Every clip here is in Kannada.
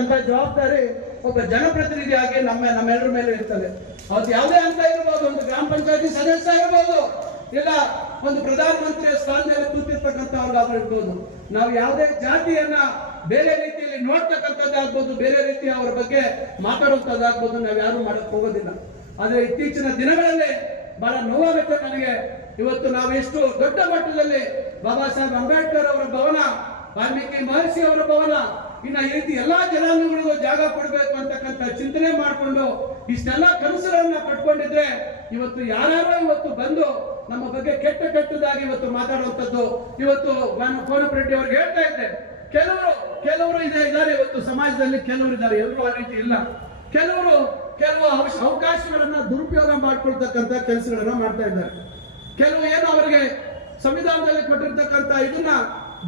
ಅಂತ ಜವಾಬ್ದಾರಿ ಒಬ್ಬ ಜನಪ್ರತಿನಿಧಿಯಾಗಿ ನಮ್ಮ ನಮ್ಮೆಲ್ಲರ ಮೇಲೆ ಇರ್ತದೆ. ಅವತ್ತು ಯಾವುದೇ ಅಂತ ಇರ್ಬೋದು, ಒಂದು ಗ್ರಾಮ ಪಂಚಾಯತಿ ಸದಸ್ಯ ಇರ್ಬೋದು, ಇಲ್ಲ ಒಂದು ಪ್ರಧಾನಮಂತ್ರಿ ಸ್ಥಾನದಲ್ಲಿ ಕೂತಿರ್ತಕ್ಕಂಥವ್ರಾದ್ರೂ ಇರ್ಬೋದು. ನಾವು ಯಾವುದೇ ಜಾತಿಯನ್ನ ಬೇರೆ ರೀತಿಯಲ್ಲಿ ನೋಡ್ತಕ್ಕಂಥದ್ದಾಗ್ಬೋದು ಬೇರೆ ರೀತಿ ಅವರ ಬಗ್ಗೆ ಮಾತಾಡುವಂಥದ್ದಾಗ್ಬೋದು ನಾವು ಯಾರು ಮಾಡಕ್ ಹೋಗೋದಿಲ್ಲ. ಆದ್ರೆ ಇತ್ತೀಚಿನ ದಿನಗಳಲ್ಲಿ ಬಹಳ ನೋವಾಗುತ್ತೆ ನನಗೆ. ಇವತ್ತು ನಾವು ಎಷ್ಟು ದೊಡ್ಡ ಮಟ್ಟದಲ್ಲಿ ಬಾಬಾ ಸಾಹೇಬ್ ಅಂಬೇಡ್ಕರ್ ಅವರ ಭವನ, ವಾಲ್ಮೀಕಿ ಮಹರ್ಷಿ ಅವರ ಭವನ ಇನ್ನ ಈ ರೀತಿ ಎಲ್ಲಾ ಜನಾಂಗಗಳಿಗೂ ಜಾಗ ಕೊಡಬೇಕು ಅಂತಕ್ಕಂಥ ಚಿಂತನೆ ಮಾಡಿಕೊಂಡು ಇಷ್ಟೆಲ್ಲ ಕನಸುಗಳನ್ನ ಕಟ್ಕೊಂಡಿದ್ರೆ ಇವತ್ತು ಯಾರ್ಯಾರೋ ಇವತ್ತು ಬಂದು ನಮ್ಮ ಬಗ್ಗೆ ಕೆಟ್ಟ ಕೆಟ್ಟದಾಗಿ ಇವತ್ತು ಮಾತಾಡುವಂಥದ್ದು ಇವತ್ತು ನಾನು ಕೋನಪ್ರೆಡ್ಡಿ ಅವ್ರಿಗೆ ಹೇಳ್ತಾ ಇದ್ದೆ. ಕೆಲವರು ಕೆಲವರು ಇದೆ, ಇದ್ದಾರೆ ಇವತ್ತು ಸಮಾಜದಲ್ಲಿ, ಕೆಲವರು ಇದ್ದಾರೆ, ಎಲ್ಲರೂ ಆ ರೀತಿ ಇಲ್ಲ. ಕೆಲವರು ಕೆಲವು ಅವಕಾಶಗಳನ್ನ ದುರುಪಯೋಗ ಮಾಡ್ಕೊಳ್ತಕ್ಕಂಥ ಕೆಲಸಗಳನ್ನ ಮಾಡ್ತಾ ಇದ್ದಾರೆ. ಕೆಲವು ಏನು ಅವರಿಗೆ ಸಂವಿಧಾನದಲ್ಲಿ ಕೊಟ್ಟಿರ್ತಕ್ಕಂಥ ಇದನ್ನ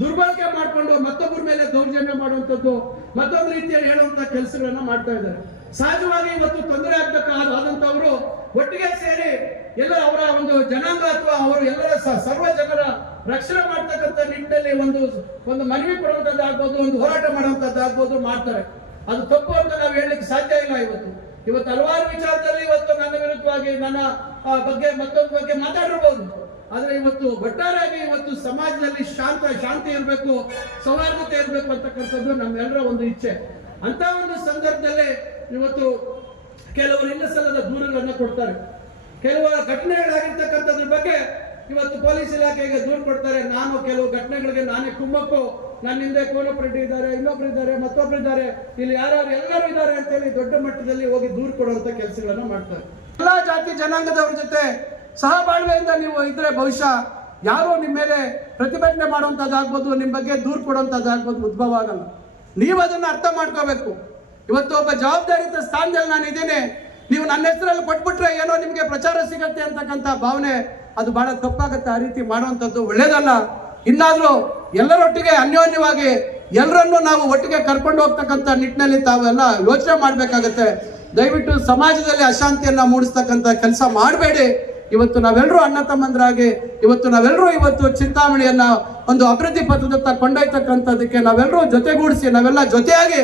ದುರ್ಬಳಕೆ ಮಾಡಿಕೊಂಡು ಮತ್ತೊಬ್ಬರ ಮೇಲೆ ದೌರ್ಜನ್ಯ ಮಾಡುವಂಥದ್ದು ಮತ್ತೊಂದು ರೀತಿಯಲ್ಲಿ ಹೇಳುವಂತ ಕೆಲಸಗಳನ್ನ ಮಾಡ್ತಾ ಇದ್ದಾರೆ. ಸಹಜವಾಗಿ ಇವತ್ತು ತೊಂದರೆ ಆಗ್ಬೇಕಾದಂತವರು ಒಟ್ಟಿಗೆ ಸೇರಿ ಎಲ್ಲ ಅವರ ಒಂದು ಜನಾಂಗ ಅಥವಾ ಅವರು ಎಲ್ಲರ ಸರ್ವ ಜನರ ರಕ್ಷಣೆ ಮಾಡ್ತಕ್ಕಂಥ ನಿಟ್ಟಿನಲ್ಲಿ ಒಂದು ಒಂದು ಮನವಿ ಕೊಡುವಂತದ್ದಾಗ್ಬೋದು ಒಂದು ಹೋರಾಟ ಮಾಡುವಂತದ್ದಾಗ್ಬೋದು ಮಾಡ್ತಾರೆ. ಅದು ತಪ್ಪು ಅಂತ ನಾವು ಹೇಳಲಿಕ್ಕೆ ಸಾಧ್ಯ ಇಲ್ಲ ಇವತ್ತು. ಇವತ್ತು ಹಲವಾರು ವಿಚಾರದಲ್ಲಿ ಇವತ್ತು ನನ್ನ ವಿರುದ್ಧವಾಗಿ ನನ್ನ ಬಗ್ಗೆ ಮತ್ತೊಂದು ಬಗ್ಗೆ ಮಾತಾಡಿರ್ಬೋದು ಆದ್ರೆ ಇವತ್ತು ಒಟ್ಟಾರೆಯಾಗಿ ಇವತ್ತು ಸಮಾಜದಲ್ಲಿ ಶಾಂತ, ಶಾಂತಿ ಇರಬೇಕು, ಸೌಹಾರ್ದತೆ ಇರಬೇಕು ಅಂತಕ್ಕಂಥದ್ದು ನಮ್ಮೆಲ್ಲರ ಒಂದು ಇಚ್ಛೆ. ಅಂತ ಒಂದು ಸಂದರ್ಭದಲ್ಲಿ ಇವತ್ತು ಕೆಲವರು ಇಲ್ಲ ದೂರಗಳನ್ನು ಕೊಡ್ತಾರೆ. ಕೆಲವು ಘಟನೆಗಳಾಗಿರ್ತಕ್ಕಂಥದ್ರ ಬಗ್ಗೆ ಇವತ್ತು ಪೊಲೀಸ್ ಇಲಾಖೆಗೆ ದೂರು ಕೊಡ್ತಾರೆ. ನಾನು ಕೆಲವು ಘಟನೆಗಳಿಗೆ ನಾನೇ ಕುಮ್ಮಕ್ಕು. ನನ್ನ ಹಿಂದೆ ಕೋಲಪ್ರೆಡ್ಡಿ ಇದ್ದಾರೆ, ಇನ್ನೊಬ್ರು ಇದ್ದಾರೆ, ಮತ್ತೊಬ್ರು ಇದ್ದಾರೆ. ಇಲ್ಲಿ ಯಾರ್ಯಾರು ಎಲ್ಲರೂ ಇದ್ದಾರೆ ಅಂತೇಳಿ ದೊಡ್ಡ ಮಟ್ಟದಲ್ಲಿ ಹೋಗಿ ದೂರು ಕೊಡುವಂತ ಕೆಲಸಗಳನ್ನ ಮಾಡ್ತಾರೆ. ಎಲ್ಲಾ ಜಾತಿ ಜನಾಂಗದವ್ರ ಜೊತೆ ಸಹಬಾಳ್ವೆಯಿಂದ ನೀವು ಇದ್ರೆ ಬಹುಶಃ ಯಾರು ನಿಮ್ಮ ಮೇಲೆ ಪ್ರತಿಭಟನೆ ಮಾಡುವಂತದ್ದಾಗ್ಬೋದು ನಿಮ್ಮ ಬಗ್ಗೆ ದೂರು ಕೊಡುವಂತದ್ದಾಗ್ಬೋದು ಉದ್ಭವ ಆಗಲ್ಲ. ನೀವು ಅದನ್ನ ಅರ್ಥ ಮಾಡ್ಕೋಬೇಕು. ಇವತ್ತು ಒಬ್ಬ ಜವಾಬ್ದಾರಿತ ಸ್ಥಾನದಲ್ಲಿ ನಾನು ಇದ್ದೇನೆ. ನೀವು ನನ್ನ ಹೆಸರಲ್ಲಿ ಕೊಟ್ಬಿಟ್ರೆ ಏನೋ ನಿಮಗೆ ಪ್ರಚಾರ ಸಿಗತ್ತೆ ಅಂತಕ್ಕಂಥ ಭಾವನೆ, ಅದು ಬಹಳ ತಪ್ಪಾಗತ್ತೆ. ಆ ರೀತಿ ಮಾಡುವಂಥದ್ದು ಒಳ್ಳೇದಲ್ಲ. ಇನ್ನಾದ್ರೂ ಎಲ್ಲರೊಟ್ಟಿಗೆ ಅನ್ಯೋನ್ಯವಾಗಿ ಎಲ್ಲರನ್ನೂ ನಾವು ಒಟ್ಟಿಗೆ ಕರ್ಕೊಂಡು ಹೋಗ್ತಕ್ಕಂಥ ನಿಟ್ಟಿನಲ್ಲಿ ತಾವೆಲ್ಲ ಯೋಚನೆ ಮಾಡಬೇಕಾಗತ್ತೆ. ದಯವಿಟ್ಟು ಸಮಾಜದಲ್ಲಿ ಅಶಾಂತಿಯನ್ನ ಮೂಡಿಸ್ತಕ್ಕಂಥ ಕೆಲಸ ಮಾಡಬೇಡಿ. ಇವತ್ತು ನಾವೆಲ್ಲರೂ ಅಣ್ಣ ತಮ್ಮಂದ್ರಾಗಿ, ಇವತ್ತು ನಾವೆಲ್ಲರೂ ಇವತ್ತು ಚಿಂತಾಮಣಿಯನ್ನ ಒಂದು ಅಭಿವೃದ್ಧಿ ಪಥದತ್ತ ಕೊಂಡೊಯ್ತಕ್ಕಂಥದ್ದಕ್ಕೆ ನಾವೆಲ್ಲರೂ ಜೊತೆಗೂಡಿಸಿ, ನಾವೆಲ್ಲ ಜೊತೆಯಾಗಿ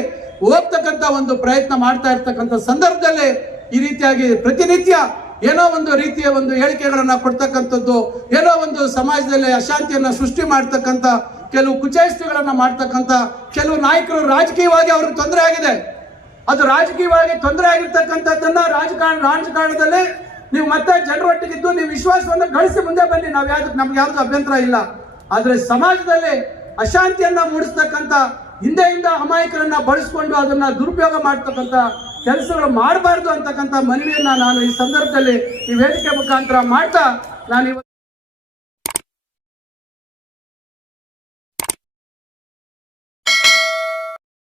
ಹೋಗ್ತಕ್ಕಂಥ ಒಂದು ಪ್ರಯತ್ನ ಮಾಡ್ತಾ ಇರ್ತಕ್ಕಂಥ ಸಂದರ್ಭದಲ್ಲಿ ಈ ರೀತಿಯಾಗಿ ಪ್ರತಿನಿತ್ಯ ಏನೋ ಒಂದು ರೀತಿಯ ಒಂದು ಹೇಳಿಕೆಗಳನ್ನ ಕೊಡ್ತಕ್ಕಂಥದ್ದು, ಏನೋ ಒಂದು ಸಮಾಜದಲ್ಲಿ ಅಶಾಂತಿಯನ್ನ ಸೃಷ್ಟಿ ಮಾಡ್ತಕ್ಕಂಥ, ಕೆಲವು ಕುಚೇಷ್ಟೆಗಳನ್ನ ಮಾಡ್ತಕ್ಕಂಥ, ಕೆಲವು ನಾಯಕರು ರಾಜಕೀಯವಾಗಿ ಅವ್ರಿಗೆ ತೊಂದರೆ ಆಗಿದೆ. ಅದು ರಾಜಕೀಯವಾಗಿ ತೊಂದರೆ ಆಗಿರ್ತಕ್ಕಂಥದ್ದನ್ನ ರಾಜಕಾರಣ, ರಾಜಕಾರಣದಲ್ಲಿ ನೀವು ಮತ್ತೆ ಜನರೊಟ್ಟಿಗಿದ್ದು ನೀವು ವಿಶ್ವಾಸವನ್ನು ಗಳಿಸಿ ಮುಂದೆ ಬನ್ನಿ. ನಾವು ಯಾವ್ದು, ನಮ್ಗೆ ಯಾವ್ದು ಅಭ್ಯಂತರ ಇಲ್ಲ. ಆದ್ರೆ ಸಮಾಜದಲ್ಲಿ ಅಶಾಂತಿಯನ್ನ ಮೂಡಿಸ್ತಕ್ಕಂಥ, ಹಿಂದೆಯಿಂದ ಅಮಾಯಕರನ್ನ ಬಳಸ್ಕೊಂಡು ಅದನ್ನ ದುರುಪಯೋಗ ಮಾಡ್ತಕ್ಕಂಥ ಕೆಲಸಗಳು ಮಾಡಬಾರ್ದು ಅಂತಕ್ಕಂಥ ಮನವಿಯನ್ನ ನಾನು ಈ ಸಂದರ್ಭದಲ್ಲಿ ಈ ವೇದಿಕೆ ಮುಖಾಂತರ ಮಾಡ್ತಾ ನಾನು